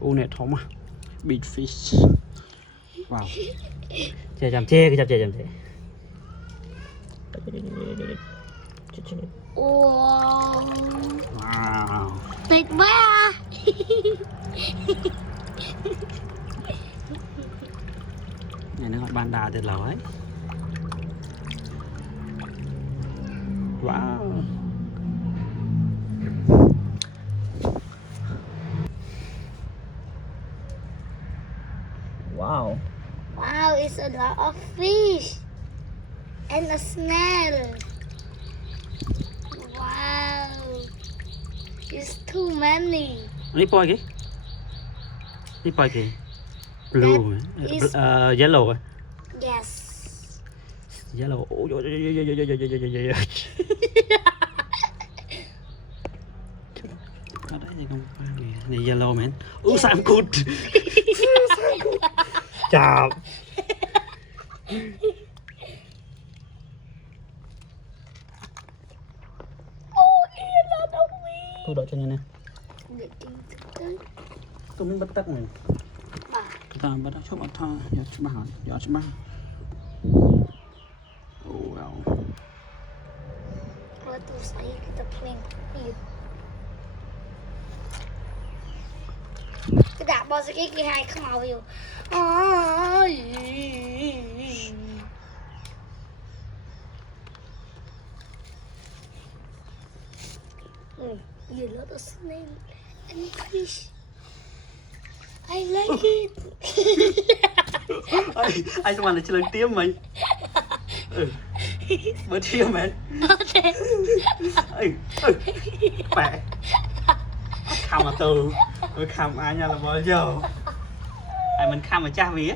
Ô này thóng à. Big fish. Wow. Chè chằm chê cái chằm chê. Wow. Wow. Tuyệt quá. Này nó gọi ban đà tuyệt lẩu ấy. Wow. Wow. Wow, it's a lot of fish and a snail. Wow, it's too many. Đi poi kì. Đi poi kì. Blue. is- Yellow. Yes. Yellow. Oh, ở đây thì không phải này yellow man. Sam cút. Chào. Oh, a lot of fish. Tôi đợi cho nha nè. Để tìm tới. Tôi muốn bắt tắc mình. Bà. Ta bắt cho bắt tha, giờ cho bạn, giờ cho bạn. Oh wow. Kalau tu saya kita plank. Cái đạp bao giờ cái hai không màu vô. You love the snail and fish. I like it. Anh sao mà lại chơi lần tiếp mày? Bữa chia mày. Mẹ. Khăm mà từ. Khăm ai nha là bao giờ. Ai mình khăm mà cha vía.